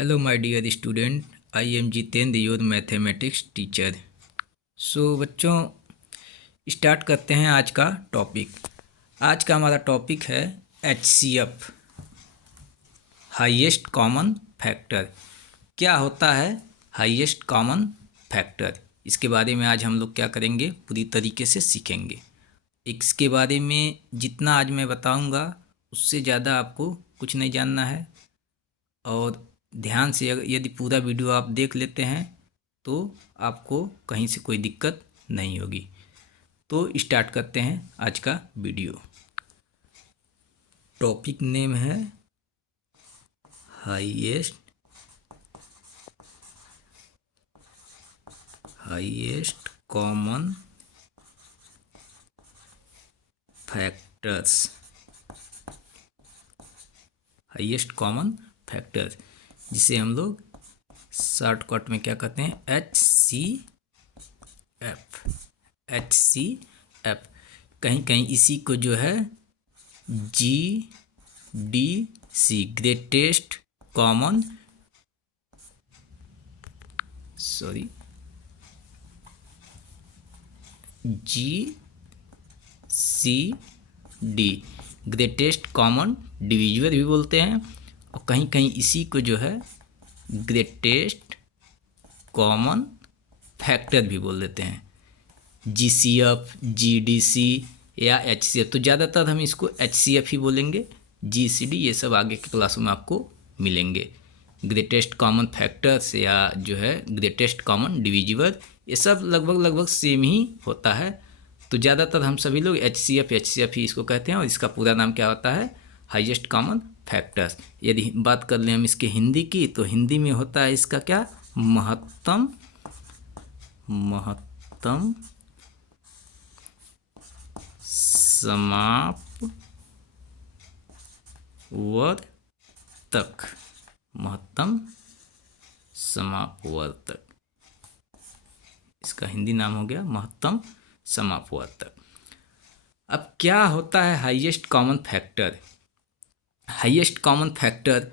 Hello my dear student, I am Jitendra, your mathematics teacher. So बच्चों, start करते हैं आज का टॉपिक। आज का हमारा टॉपिक है HCF, हाईएस्ट कॉमन फैक्टर। क्या होता है हाईएस्ट कॉमन फैक्टर? इसके बारे में आज हम लोग क्या करेंगे, पूरी तरीके से सीखेंगे। इसके बारे में जितना आज मैं बताऊंगा उससे ज़्यादा आपको कुछ नहीं जानना है, और ध्यान से यदि पूरा वीडियो आप देख लेते हैं तो आपको कहीं से कोई दिक्कत नहीं होगी। तो स्टार्ट करते हैं आज का वीडियो। टॉपिक नेम है highest common factors. Highest common factor जिसे हम लोग शॉर्टकट में क्या कहते हैं, HCF। कहीं कहीं इसी को जो है GDC, greatest common GCD, greatest common divisible भी बोलते हैं, और कहीं कहीं इसी को जो है ग्रेटेस्ट कॉमन फैक्टर भी बोल देते हैं। GCF, GDC या HCF, तो ज़्यादातर हम इसको HCF ही बोलेंगे। GCD ये सब आगे की क्लासों में आपको मिलेंगे। ग्रेटेस्ट कॉमन फैक्टर्स या जो है ग्रेटेस्ट कॉमन डिविजिबल, ये सब लगभग सेम ही होता है। तो ज़्यादातर हम सभी लोग HCF ही इसको कहते हैं, और इसका पूरा नाम क्या होता है, हाईएस्ट कॉमन फैक्टर्स। यदि बात कर लें हम इसके हिंदी की, तो हिंदी में होता है इसका क्या, महत्तम समापवर्तक। महत्तम समापवर्तक, इसका हिंदी नाम हो गया महत्तम समापवर्तक। अब क्या होता है highest common factor? Highest common factor,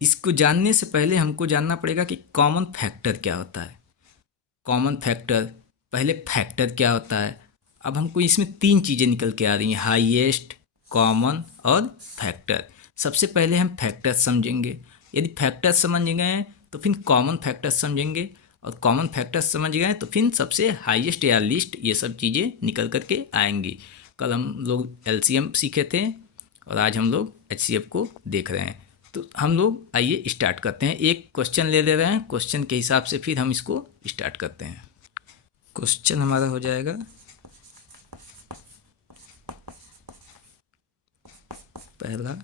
इसको जानने से पहले हमको जानना पड़ेगा कि कॉमन फैक्टर क्या होता है। कॉमन फैक्टर, पहले फैक्टर क्या होता है। अब हमको इसमें तीन चीज़ें निकल के आ रही हैं, हाईएस्ट, कॉमन और फैक्टर। सबसे पहले हम फैक्टर समझेंगे। यदि फैक्टर समझ गए तो फिर कॉमन फैक्टर समझेंगे, और कॉमन फैक्टर समझ गए तो फिर सबसे हाईएस्ट या लिस्ट, ये सब चीज़ें निकल करके आएंगी। कल हम लोग LCM सीखे थे, और आज हम लोग HCF को देख रहे हैं। तो हम लोग आइए स्टार्ट करते हैं। एक क्वेश्चन ले रहे हैं, क्वेश्चन के हिसाब से फिर हम इसको स्टार्ट करते हैं। क्वेश्चन हमारा हो जाएगा, पहला,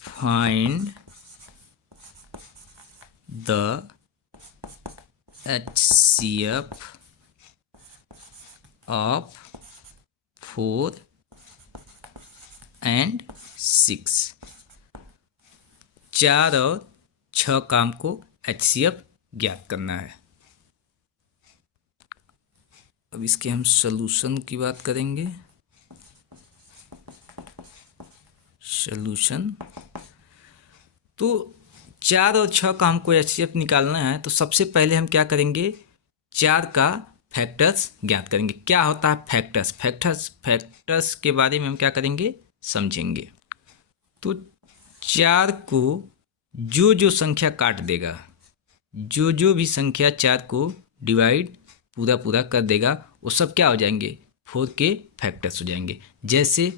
find the HCF of 4 and 6। 4 और 6 काम को HCF ज्ञात करना है। अब इसके हम सॉल्यूशन की बात करेंगे। सॉल्यूशन, तो 4 और 6 काम को HCF निकालना है, तो सबसे पहले हम क्या करेंगे, 4 का फैक्टर्स ज्ञात करेंगे। क्या होता है फैक्टर्स के बारे में हम क्या करेंगे, समझेंगे। तो 4 को जो संख्या काट देगा, जो भी संख्या 4 को डिवाइड पूरा कर देगा, वो सब क्या हो जाएंगे, 4 के फैक्टर्स हो जाएंगे। जैसे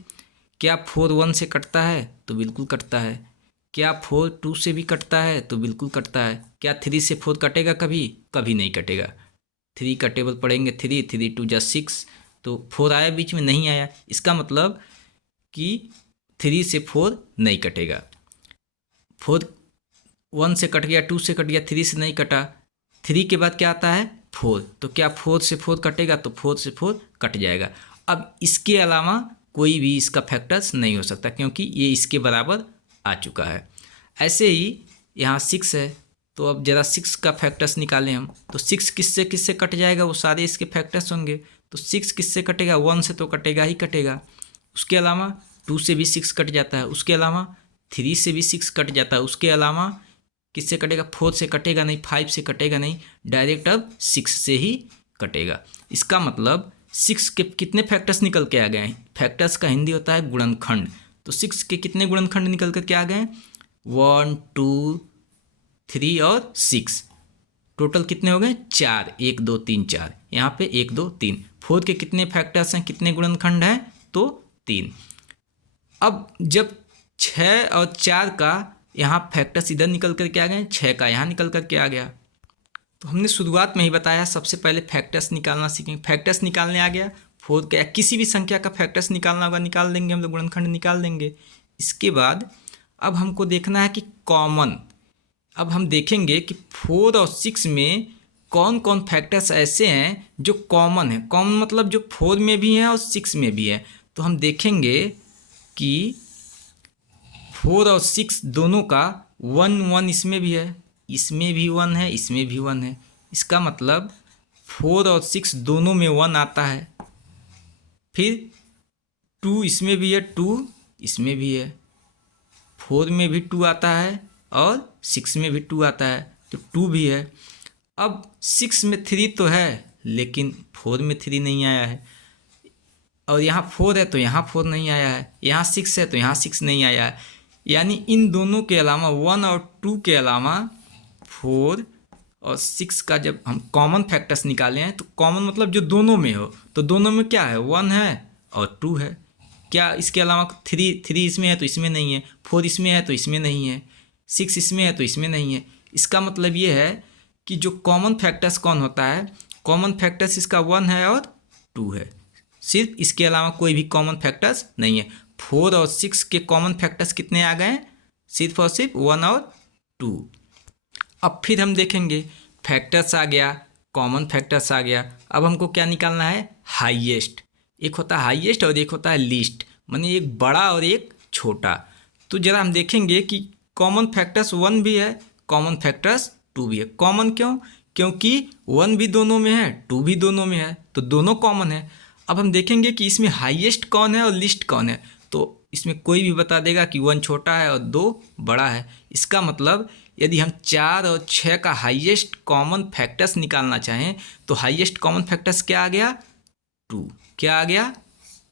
क्या 4 1 से कटता है, तो बिल्कुल कटता है। क्या 4 2 से भी कटता है, तो बिल्कुल कटता है। क्या 3 से 4 कटेगा कभी नहीं कटेगा। 3 का टेबल पढ़ेंगे, 3 2 जा 6, तो 4 आया बीच में, नहीं आया। इसका मतलब कि 3 से 4 नहीं कटेगा। 4 1 से कट गया, 2 से कट गया, 3 से नहीं कटा। 3 के बाद क्या आता है, 4, तो क्या 4 से 4 कटेगा, तो 4 से 4 कट जाएगा। अब इसके अलावा कोई भी इसका फैक्टर्स नहीं हो सकता, क्योंकि ये इसके बराबर आ चुका है। ऐसे ही यहाँ 6 है, तो अब ज़रा 6 का फैक्टर्स निकालें हम, तो 6 किससे कट जाएगा, वो सारे इसके फैक्टर्स होंगे। तो 6 किससे कटेगा, 1 से तो कटेगा ही कटेगा। उसके अलावा 2 से भी 6 कट जाता है। उसके अलावा 3 से भी 6 कट जाता है, उसके अलावा किससे कटेगा, 4 से कटेगा नहीं, 5 से कटेगा नहीं, डायरेक्ट अब 6 से ही कटेगा। इसका मतलब 6 के कितने फैक्टर्स निकल के आ गए हैं, फैक्टर्स का हिंदी होता है गुणनखंड। तो 6 के कितने गुणनखंड निकल कर के आ गए, 1 2 3 और 6, टोटल कितने हो गए 4, 1 2 3 4, यहाँ पे 1 2 3। 4 के कितने फैक्टर्स हैं, कितने गुणनखंड हैं, तो 3। अब जब 6 और 4 का यहाँ फैक्टर्स इधर निकल कर के आ गए, 6 का यहाँ निकल कर के आ गया। तो हमने शुरुआत में ही बताया सबसे पहले फैक्टर्स निकालना सीखेंगे। फैक्टर्स निकालने आ गया, 4 का किसी भी संख्या का फैक्टर्स निकालना होगा, निकाल देंगे हम लोग, गुणनखंड निकाल देंगे। इसके बाद अब हमको देखना है कि कॉमन, अब हम देखेंगे कि 4 और 6 में कौन कौन फैक्टर्स ऐसे हैं जो कॉमन है। कॉमन मतलब जो 4 में भी हैं और 6 में भी है। तो हम देखेंगे कि 4 और 6 दोनों का 1 1 इसमें भी है, इसमें भी 1 है, इसमें भी 1 है। इसका मतलब 4 और 6 दोनों में 1 आता है। फिर 2 इसमें भी है, 2 इसमें भी है, 4 में भी 2 आता है और 6 में भी 2 आता है, तो 2 भी है। अब 6 में 3 तो है लेकिन 4 में 3 नहीं आया है, और यहाँ 4 है तो यहाँ 4 नहीं आया है, यहाँ 6 है तो यहाँ 6 नहीं आया है। यानी इन दोनों के अलावा 1 और 2 के अलावा 4 और 6 का जब हम कॉमन फैक्टर्स निकाले हैं, तो कॉमन मतलब जो दोनों में हो, तो दोनों में क्या है, 1 है और 2 है। क्या इसके अलावा 3 इसमें है तो इसमें नहीं है, 4 इसमें है तो इसमें नहीं है, 6 इसमें है तो इसमें नहीं है। इसका मतलब ये है कि जो कॉमन फैक्टर्स कौन होता है, कॉमन फैक्टर्स इसका 1 है और 2 है, सिर्फ इसके अलावा कोई भी कॉमन फैक्टर्स नहीं है। 4 और 6 के कॉमन फैक्टर्स कितने आ गए, सिर्फ और सिर्फ 1 और 2। अब फिर हम देखेंगे फैक्टर्स आ गया, कॉमन फैक्टर्स आ गया। अब हमको क्या निकालना है, हाईएस्ट। एक होता है हाईएस्ट और एक होता है लीस्ट, माने एक बड़ा और एक छोटा। तो जरा हम देखेंगे कि कॉमन फैक्टर्स 1 भी है, कॉमन फैक्टर्स 2 भी है। कॉमन क्यों, क्योंकि 1 भी दोनों में है, 2 भी दोनों में है, तो दोनों कॉमन है। अब हम देखेंगे कि इसमें हाईएस्ट कौन है और लिस्ट कौन है। तो इसमें कोई भी बता देगा कि 1 छोटा है और 2 बड़ा है। इसका मतलब यदि हम 4 और 6 का हाईएस्ट कॉमन फैक्टर्स निकालना चाहें, तो हाईएस्ट कॉमन फैक्टर्स क्या आ गया, 2। क्या आ गया,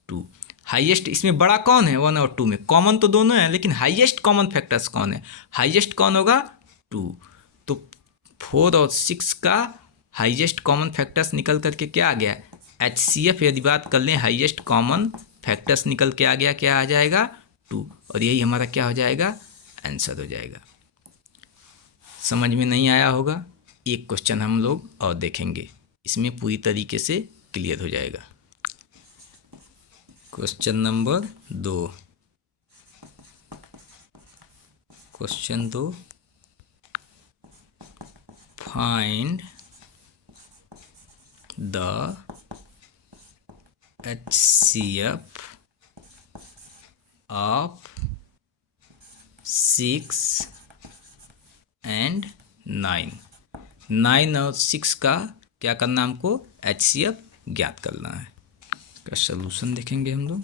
2। हाईएस्ट इसमें बड़ा कौन है, 1 और 2 में, कॉमन तो दोनों है लेकिन हाईएस्ट कॉमन फैक्टर्स कौन है, हाईएस्ट कौन होगा, 2। तो 4 और 6 का हाईएस्ट कॉमन फैक्टर्स निकल करके क्या आ गया, HCF यदि बात कर लें, हाईएस्ट कॉमन फैक्टर्स निकल के आ गया, क्या आ जाएगा, 2। और यही हमारा क्या हो जाएगा, आंसर हो जाएगा। समझ में नहीं आया होगा, एक क्वेश्चन हम लोग और देखेंगे, इसमें पूरी तरीके से क्लियर हो जाएगा। Question number 2, question 2, find the HCF of 6 and 9। 9 और 6 का क्या करना, हमको HCF ज्ञात करना है। का सलूशन देखेंगे हम लोग।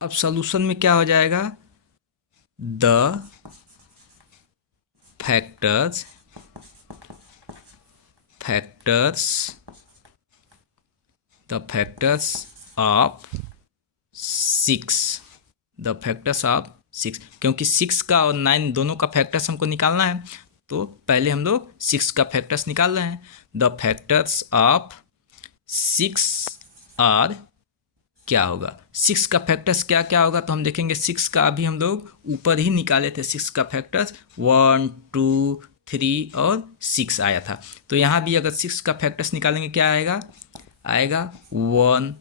अब सलूशन में क्या हो जाएगा, the factors of 6, the factors of 6, क्योंकि 6 का और 9 दोनों का फैक्टर्स हमको निकालना है, तो पहले हम लोग 6 का फैक्टर्स निकाल रहे हैं। द फैक्टर्स ऑफ 6 और क्या होगा, 6 का फैक्टर्स क्या क्या होगा, तो हम देखेंगे 6 का अभी हम लोग ऊपर ही निकाले थे, 6 का फैक्टर्स 1 2 3 और 6 आया था। तो यहाँ भी अगर 6 का फैक्टर्स निकालेंगे क्या आएगा, 1,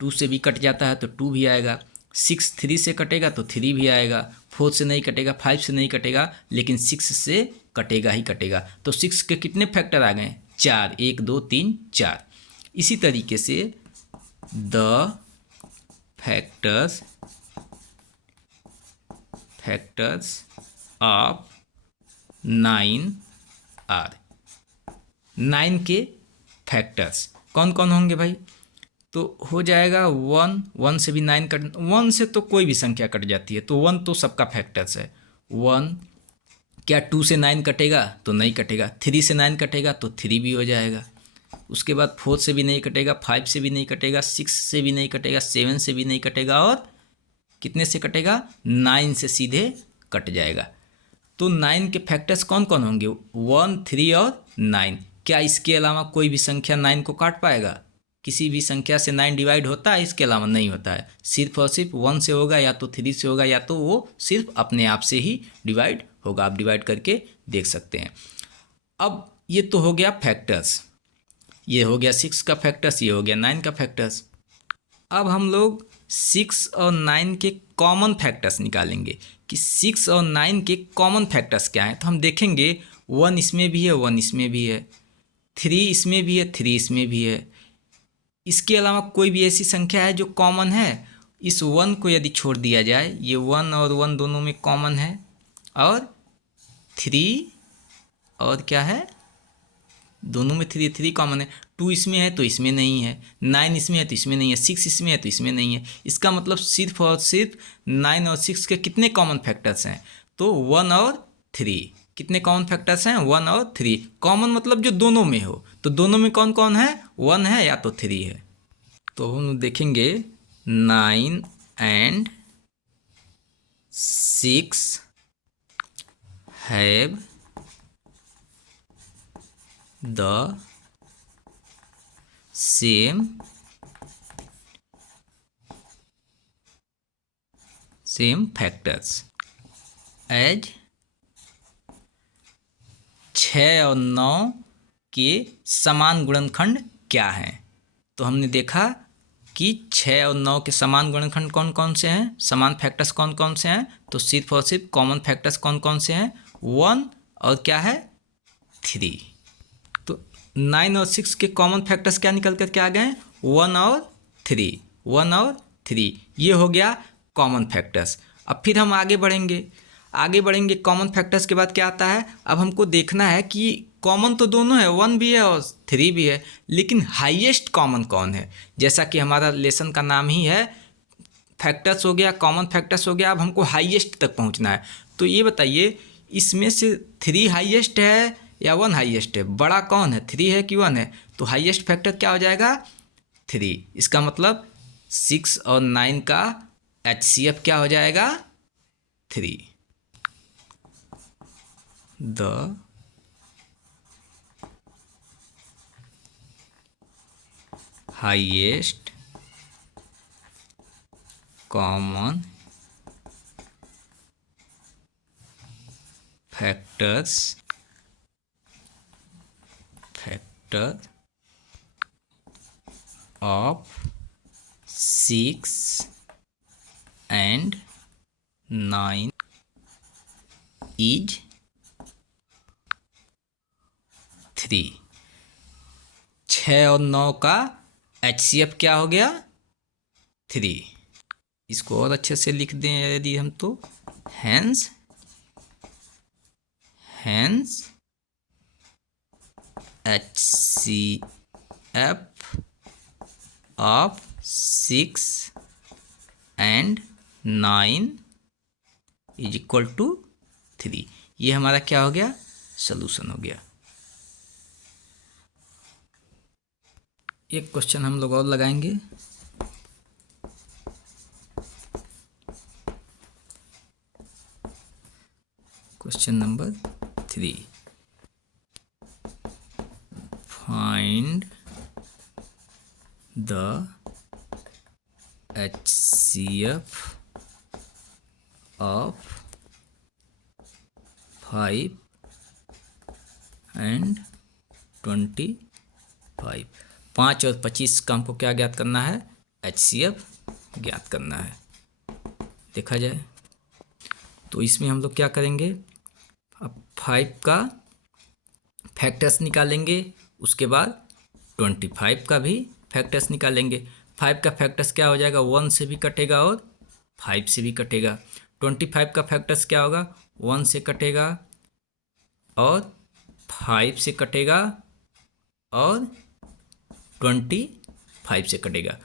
2 से भी कट जाता है तो 2 भी आएगा, 6 3 से कटेगा तो 3 भी आएगा, 4 से नहीं कटेगा, 5 से नहीं कटेगा, लेकिन 6 से कटेगा ही कटेगा। तो 6 के कितने फैक्टर आ गए, 4, 1 2 3 4। इसी तरीके से द फैक्टर्स ऑफ 9 आर, 9 के फैक्टर्स कौन कौन होंगे भाई, तो हो जाएगा 1, 1 से भी 9 कट, 1 से तो कोई भी संख्या कट जाती है, तो 1 तो सबका फैक्टर्स है। 1 क्या 2 से 9 कटेगा? तो नहीं कटेगा। 3 से 9 कटेगा तो 3 भी हो जाएगा। उसके बाद 4 से भी नहीं कटेगा, 5 से भी नहीं कटेगा, 6 से भी नहीं कटेगा, 7 से भी नहीं कटेगा, और कितने से कटेगा? 9 से सीधे कट जाएगा। तो 9 के फैक्टर्स कौन कौन होंगे? 1, 3 और 9। क्या इसके अलावा कोई भी संख्या 9 को काट पाएगा? किसी भी संख्या से 9 डिवाइड होता है? इसके अलावा नहीं होता है। सिर्फ और सिर्फ 1 से होगा, या तो 3 से होगा, या तो वो सिर्फ अपने आप से ही डिवाइड होगा। आप डिवाइड करके देख सकते हैं। अब ये तो हो गया फैक्टर्स, ये हो गया 6 का फैक्टर्स, ये हो गया 9 का फैक्टर्स। अब हम लोग 6 और 9 के कॉमन फैक्टर्स निकालेंगे कि 6 और 9 के कॉमन फैक्टर्स क्या हैं। तो हम देखेंगे 1 इसमें भी है, 1 इसमें भी है, 3 इसमें भी है, 3 इसमें भी है। इसके अलावा कोई भी ऐसी संख्या है जो कॉमन है? इस 1 को यदि छोड़ दिया जाए, ये 1 और 1 दोनों में कॉमन है, और 3 और क्या है, दोनों में 3 कॉमन है। 2 इसमें है तो इसमें नहीं है, 9 इसमें है तो इसमें नहीं है, 6 इसमें है तो इसमें नहीं है। इसका मतलब सिर्फ और सिर्फ 9 और 6 के कितने कॉमन फैक्टर्स हैं? तो 1 और 3। कितने कॉमन फैक्टर्स हैं? 1 और 3। कॉमन मतलब जो दोनों में हो, तो दोनों में कौन कौन है? 1 है या तो 3 है। तो हम देखेंगे 9 and 6 have the same factors as 6 और 9 के समान गुणनखंड क्या हैं? तो हमने देखा कि 6 और 9 के समान गुणनखंड कौन कौन से हैं, समान फैक्टर्स कौन कौन से हैं? तो सिर्फ और सिर्फ कॉमन फैक्टर्स कौन कौन से हैं? 1 और क्या है? 3। तो 9 और 6 के कॉमन फैक्टर्स क्या निकल कर के आ गए? 1 और 3, 1 और 3। ये हो गया कॉमन फैक्टर्स। अब फिर हम आगे बढ़ेंगे कॉमन फैक्टर्स के बाद क्या आता है? अब हमको देखना है कि कॉमन तो दोनों है, 1 भी है और 3 भी है, लेकिन हाईएस्ट कॉमन कौन है? जैसा कि हमारा लेसन का नाम ही है, फैक्टर्स हो गया, कॉमन फैक्टर्स हो गया, अब हमको हाईएस्ट तक पहुंचना है। तो ये बताइए, इसमें से 3 हाईएस्ट है या 1 हाईएस्ट है? बड़ा कौन है, 3 है कि 1 है? तो हाईएस्ट फैक्टर क्या हो जाएगा? 3। इसका मतलब 6 और 9 का HCF क्या हो जाएगा? 3। The highest common factor of 6 and 9 is 3। 6 और 9 का HCF क्या हो गया? 3। इसको और अच्छे से लिख दें यदि हम, तो hence HCF of 6 and 9 is equal to 3। ये हमारा क्या हो गया? सोल्यूशन हो गया। एक क्वेश्चन हम लोग और लगाएंगे। Question number 3, find the HCF of 5 and 25। 5 और 25 का हमको क्या ज्ञात करना है? HCF ज्ञात करना है। देखा जाए तो इसमें हम लोग क्या करेंगे? अब 5 का फैक्टर्स निकालेंगे, उसके बाद 25 का भी फैक्टर्स निकालेंगे। 5 का फैक्टर्स क्या हो जाएगा? 1 से भी कटेगा और 5 से भी कटेगा। 25 का फैक्टर्स क्या होगा? 1 से कटेगा और 5 से कटेगा और 25 5 से कटेगा।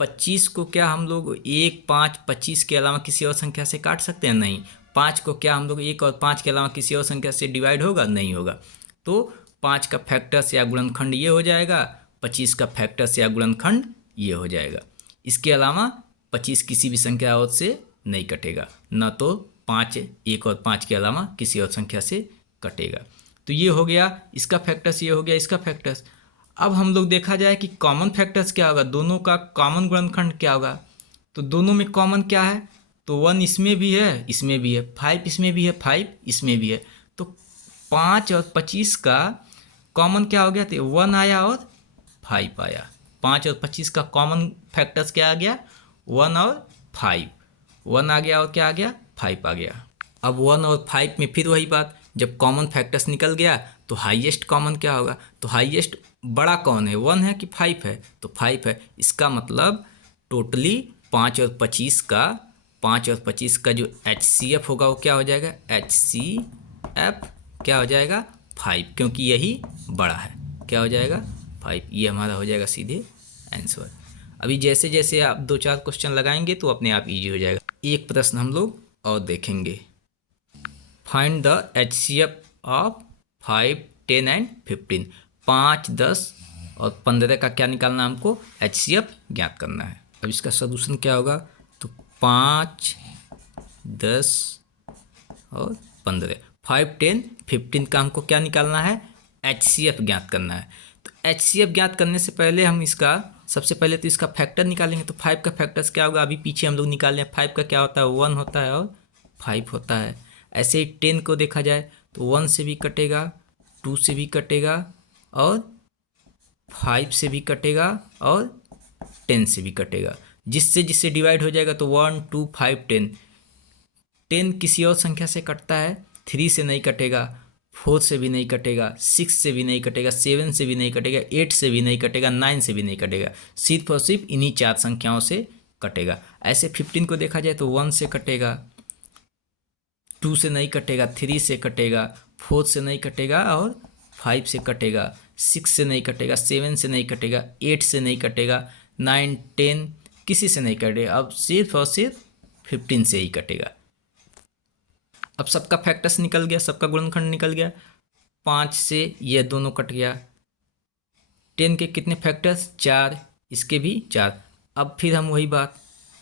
25 को क्या हम लोग 1, 5, 25 के अलावा किसी और संख्या से काट सकते हैं? नहीं। 5 को क्या हम लोग 1 और 5 के अलावा किसी और संख्या से डिवाइड होगा? नहीं होगा। तो 5 का फैक्टर्स या गुणनखंड ये हो जाएगा, 25 का फैक्टर्स या गुणनखंड ये हो जाएगा। इसके अलावा 25 किसी भी संख्या और से नहीं कटेगा, न तो 5 1 और 5 के अलावा किसी और संख्या से कटेगा। तो ये हो गया इसका फैक्टर्स, ये हो गया इसका फैक्टर्स। अब हम लोग देखा जाए कि कॉमन फैक्टर्स क्या होगा, दोनों का कॉमन गुणनखंड क्या होगा। तो दोनों में कॉमन क्या है? तो 1 इसमें भी है, इसमें भी है, 5 इसमें भी है, 5 इसमें भी है। तो 5 और 25 का कॉमन क्या हो गया? तो 1 आया और 5 आया। 5 और 25 का कॉमन फैक्टर्स क्या आ गया? 1 और 5। 1 आ गया और क्या आ गया? 5 आ गया। अब 1 और 5 में फिर वही बात, जब कॉमन फैक्टर्स निकल गया तो हाईएस्ट कॉमन क्या होगा? तो हाईएस्ट बड़ा कौन है, 1 है कि 5 है? तो 5 है। इसका मतलब टोटली 5 और 25 का जो HCF होगा वो क्या हो जाएगा? HCF क्या हो जाएगा? 5, क्योंकि यही बड़ा है। क्या हो जाएगा? 5। ये हमारा हो जाएगा सीधे आंसर। अभी जैसे जैसे आप 2-4 क्वेश्चन लगाएंगे तो अपने आप ईजी हो जाएगा। एक प्रश्न हम लोग और देखेंगे। Find the HCF of 5, 10 and 15। 5, 10 और 15 का क्या निकालना है हमको? HCF ज्ञात करना है। अब इसका सोल्यूशन क्या होगा? तो 5, 10 और 15, 5, 10, 15 का हमको क्या निकालना है? HCF ज्ञात करना है। तो HCF ज्ञात करने से पहले हम इसका सबसे पहले तो इसका फैक्टर निकालेंगे। तो 5 का फैक्टर्स क्या होगा? अभी पीछे हम लोग निकाले हैं। 5 का क्या होता है? 1 होता है और 5 होता है। ऐसे ही 10 को देखा जाए तो 1 से भी कटेगा, 2 से भी कटेगा और 5 से भी कटेगा और 10 से भी कटेगा। जिससे जिससे डिवाइड हो जाएगा तो 1, 2, 5, 10। 10 किसी और संख्या से कटता है, 3 से नहीं कटेगा, 4 से भी नहीं कटेगा, 6 से भी नहीं कटेगा, 7 से भी नहीं कटेगा, 8 से भी नहीं कटेगा, 9 से भी नहीं कटेगा। सिर्फ और सिर्फ इन्हीं 4 संख्याओं से कटेगा। ऐसे 15 को देखा जाए तो 1 से कटेगा, 2 से नहीं कटेगा, 3 से कटेगा, 4 से नहीं कटेगा और 5 से कटेगा, 6 से नहीं कटेगा, 7 से नहीं कटेगा, 8 से नहीं कटेगा, 9, 10 किसी से नहीं कटेगा। अब सिर्फ और सिर्फ 15 से ही कटेगा। अब सबका फैक्टर्स निकल गया, सबका गुणनखंड निकल गया। 5 से ये दोनों कट गया। 10 के कितने फैक्टर्स? 4, इसके भी 4। अब फिर हम वही बात,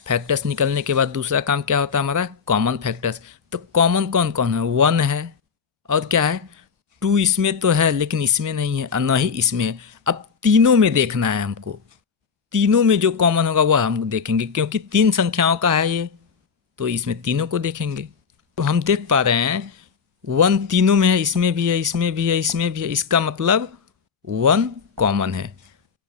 फैक्टर्स निकलने के बाद दूसरा काम क्या होता है हमारा? Common factors. तो कॉमन कौन कौन है? 1 है और क्या है? 2 इसमें तो है लेकिन इसमें नहीं है और न ही इसमें है। अब तीनों में देखना है हमको, तीनों में जो कॉमन होगा वह हम देखेंगे, क्योंकि 3 संख्याओं का है ये, तो इसमें तीनों को देखेंगे। तो हम देख पा रहे हैं 1 तीनों में है, इसमें भी है, इसमें भी है, इसमें भी है। इसका मतलब 1 कॉमन है।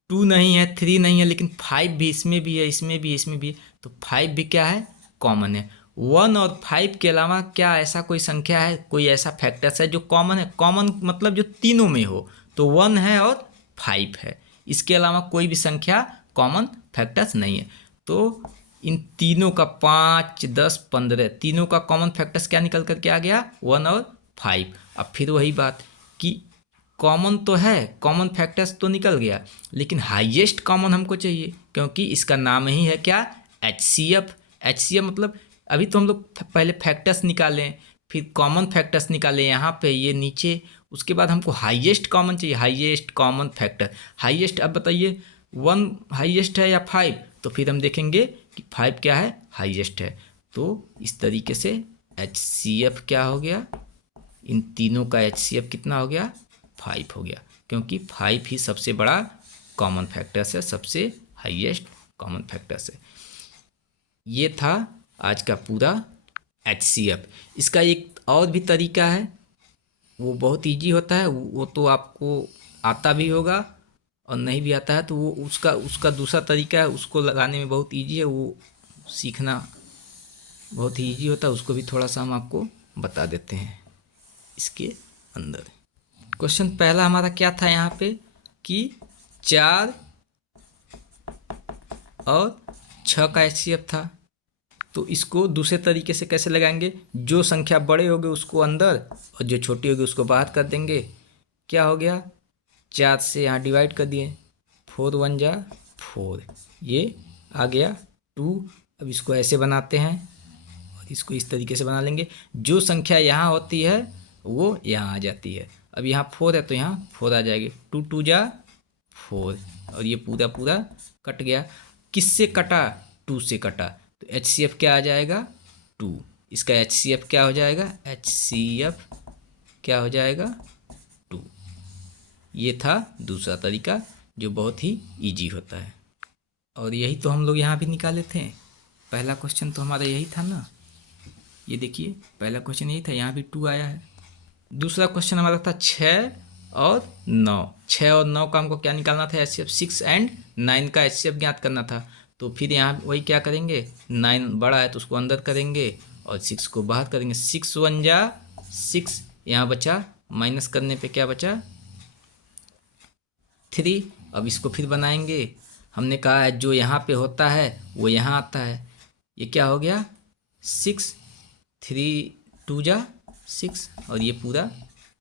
2 नहीं है, 3 नहीं है, लेकिन 5 भी इसमें भी है, इसमें भी है, इसमें भी है। तो 5 भी क्या है? कॉमन है। 1 और 5 के अलावा क्या ऐसा कोई संख्या है, कोई ऐसा फैक्टर्स है जो कॉमन है? कॉमन मतलब जो तीनों में हो। तो 1 है और 5 है, इसके अलावा कोई भी संख्या कॉमन फैक्टर्स नहीं है। तो इन तीनों का 5, 10, 15 तीनों का कॉमन फैक्टर्स क्या निकल कर के आ गया? 1 और 5। अब फिर वही बात कि कॉमन तो है, कॉमन फैक्टर्स तो निकल गया, लेकिन हाईएस्ट कॉमन हमको चाहिए, क्योंकि इसका नाम ही है क्या? HCF। HCF मतलब अभी तो हम लोग पहले फैक्टर्स निकालें, फिर कॉमन फैक्टर्स निकालें यहाँ पे ये नीचे, उसके बाद हमको हाईएस्ट कॉमन चाहिए, हाईएस्ट कॉमन फैक्टर। हाईएस्ट अब बताइए 1 हाईएस्ट है या 5? तो फिर हम देखेंगे कि 5 क्या है? हाईएस्ट है। तो इस तरीके से HCF क्या हो गया? इन तीनों का HCF कितना हो गया? 5 हो गया, क्योंकि 5 ही सबसे बड़ा कॉमन फैक्टर्स है, सबसे हाईएस्ट कॉमन फैक्टर्स है। ये था आज का पूरा HCF। इसका एक और भी तरीका है, वो बहुत इजी होता है, वो तो आपको आता भी होगा और नहीं भी आता है तो वो उसका दूसरा तरीका है, उसको लगाने में बहुत इजी है, वो सीखना बहुत ही इजी होता है। उसको भी थोड़ा सा हम आपको बता देते हैं इसके अंदर। क्वेश्चन पहला हमारा क्या था यहाँ पे कि 4 और 6 का HCF था। तो इसको दूसरे तरीके से कैसे लगाएंगे? जो संख्या बड़े होगे उसको अंदर और जो छोटी होगी उसको बाहर कर देंगे। क्या हो गया? 4 से यहाँ डिवाइड कर दिए, 4 1 जा 4, ये आ गया 2। अब इसको ऐसे बनाते हैं और इसको इस तरीके से बना लेंगे। जो संख्या यहाँ होती है वो यहाँ आ जाती है। अब यहाँ 4 है तो यहाँ 4 आ जाएगी। 2 2 जा 4 और ये पूरा पूरा कट गया। किससे कटा? 2 से कटा। तो HCF क्या आ जाएगा? 2। इसका HCF क्या हो जाएगा? HCF क्या हो जाएगा? 2। ये था दूसरा तरीका जो बहुत ही इजी होता है। और यही तो हम लोग यहाँ भी निकाले थे। पहला क्वेश्चन तो हमारा यही था ना, ये देखिए पहला क्वेश्चन यही था, यहाँ भी 2 आया है। दूसरा क्वेश्चन हमारा था 6 और 9। 6 और 9 का हमको क्या निकालना था? HCF। 6 एंड 9 का HCF ज्ञात करना था। तो फिर यहाँ वही क्या करेंगे, 9 बड़ा है तो उसको अंदर करेंगे और 6 को बाहर करेंगे। 6 1 जा 6, यहाँ बचा, माइनस करने पे क्या बचा? 3। अब इसको फिर बनाएंगे। हमने कहा है जो यहाँ पे होता है वो यहाँ आता है। ये क्या हो गया? 6, 3 2 जा 6 और ये पूरा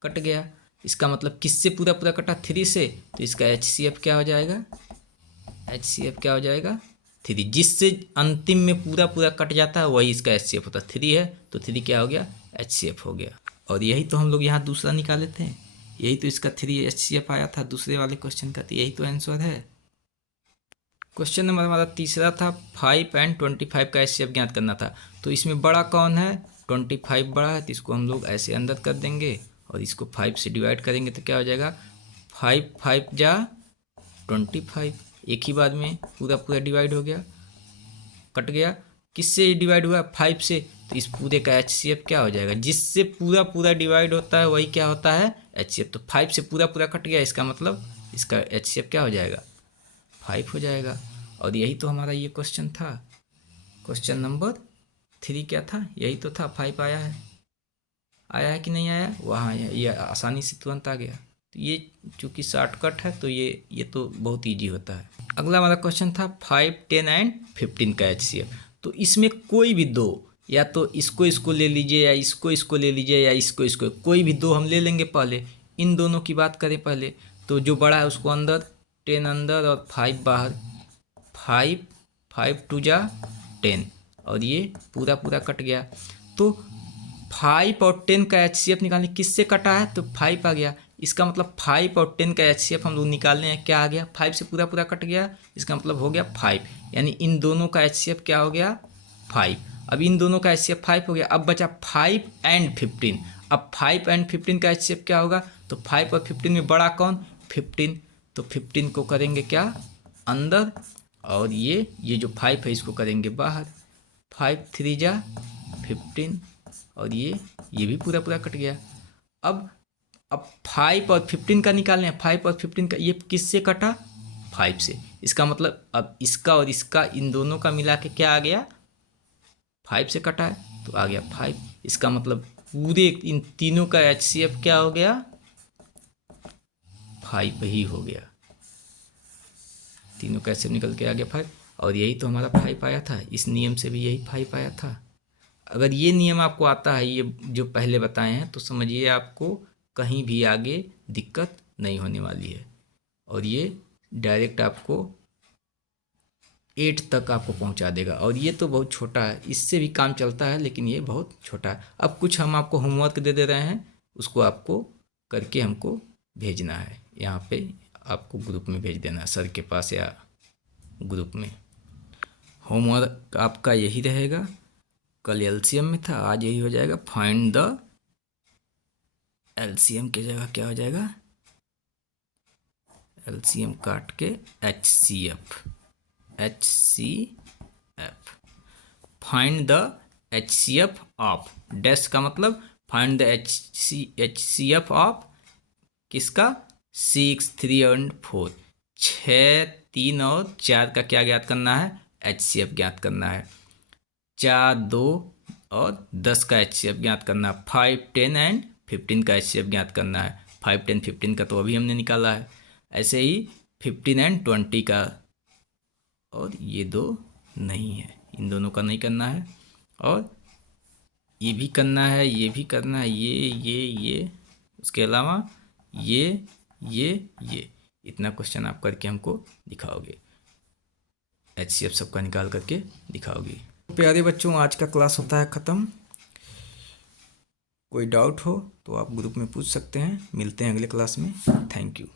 कट गया। इसका मतलब किससे पूरा पूरा कटा? 3 से। तो इसका HCF क्या हो जाएगा? HCF क्या हो जाएगा? 3। जिससे अंतिम में पूरा पूरा कट जाता है वही इसका HCF होता है। 3 है तो 3 क्या हो गया? HCF हो गया। और यही तो हम लोग यहाँ दूसरा निकाले थे, यही तो इसका 3 HCF आया था दूसरे वाले क्वेश्चन का। तो यही तो आंसर है। क्वेश्चन नंबर हमारा तीसरा था 5 एंड 25 का HCF ज्ञात करना था। तो इसमें बड़ा कौन है? 25 बड़ा है तो इसको हम लोग ऐसे अंदर कर देंगे और इसको 5 से डिवाइड करेंगे तो क्या हो जाएगा? 5 5 जा 25। एक ही बार में पूरा पूरा डिवाइड हो गया, कट गया। किससे डिवाइड हुआ? 5 से। तो इस पूरे का HCF क्या हो जाएगा? जिससे पूरा पूरा डिवाइड होता है वही क्या होता है? HCF। तो 5 से पूरा पूरा कट गया, इसका मतलब इसका HCF क्या हो जाएगा? 5 हो जाएगा। और यही तो हमारा ये क्वेश्चन था। क्वेश्चन नंबर 3 क्या था? यही तो था। 5 आया है, आया है कि नहीं आया? वहाँ ये आसानी से तुरंत आ गया। तो ये चूँकि शॉर्टकट है तो ये तो बहुत ईजी होता है। अगला हमारा क्वेश्चन था 5 10 एंड 15 का HCF। तो इसमें कोई भी दो, या तो इसको ले लीजिए या इसको ले लीजिए या इसको, कोई भी दो हम ले लेंगे। पहले इन दोनों की बात करें पहले, तो जो बड़ा है उसको अंदर, 10 अंदर और 5 बाहर। 5 5 2 जा 10 और ये पूरा पूरा कट गया। तो 5 और 10 का HCF निकालने, किससे कटा है? तो 5 आ गया। इसका मतलब 5 और 10 का HCF हम लोग निकालने हैं, क्या आ गया? 5 से पूरा पूरा कट गया, इसका मतलब हो गया 5। यानी इन दोनों का HCF क्या हो गया? 5। अब इन दोनों का HCF 5 हो गया। अब बचा 5 एंड 15। अब 5 एंड 15 का HCF क्या होगा? तो 5 और 15 में बड़ा कौन? 15। तो 15 को करेंगे क्या? अंदर, और ये जो 5 है इसको करेंगे बाहर। 5 3 जा 15 और ये भी पूरा पूरा कट गया। अब 5 और 15 का निकालने हैं। 5 और 15 का ये किससे कटा? 5 से। इसका मतलब अब इसका और इसका, इन दोनों का मिला के क्या आ गया? 5 से कटा है तो आ गया 5। इसका मतलब पूरे इन तीनों का HCF क्या हो गया? 5 ही हो गया। तीनों का HCF निकल के आ गया 5। और यही तो हमारा 5 आया था। इस नियम से भी यही 5 आया था। अगर ये नियम आपको आता है, ये जो पहले बताए हैं, तो समझिए आपको कहीं भी आगे दिक्कत नहीं होने वाली है। और ये डायरेक्ट आपको 8 तक आपको पहुंचा देगा। और ये तो बहुत छोटा है, इससे भी काम चलता है लेकिन ये बहुत छोटा है। अब कुछ हम आपको होमवर्क दे रहे हैं, उसको आपको करके हमको भेजना है। यहाँ पे आपको ग्रुप में भेज देना है, सर के पास या ग्रुप में। होमवर्क आपका यही रहेगा। कल LCM में था, आज यही हो जाएगा। फाइंड द LCM की जगह क्या हो जाएगा? LCM काट के HCF। Find the HCF of dash का मतलब फाइंड द HCF ऑफ किसका? 6 3 एंड 4। 6 3 और 4 का क्या ज्ञात करना है? HCF ज्ञात करना है। 4 2 और 10 का HCF ज्ञात करना है। 5 10 एंड 15 का HCF ज्ञात करना है। 5 10 15 का तो अभी हमने निकाला है। ऐसे ही 15 एंड 20 का, और ये दो नहीं है, इन दोनों का नहीं करना है। और ये भी करना है, ये भी करना है, ये उसके अलावा ये इतना क्वेश्चन आप करके हमको दिखाओगे। HCF सबका निकाल करके दिखाओगी। प्यारे बच्चों, आज का क्लास होता है ख़त्म। कोई डाउट हो तो आप ग्रुप में पूछ सकते हैं। मिलते हैं अगले क्लास में। Thank you.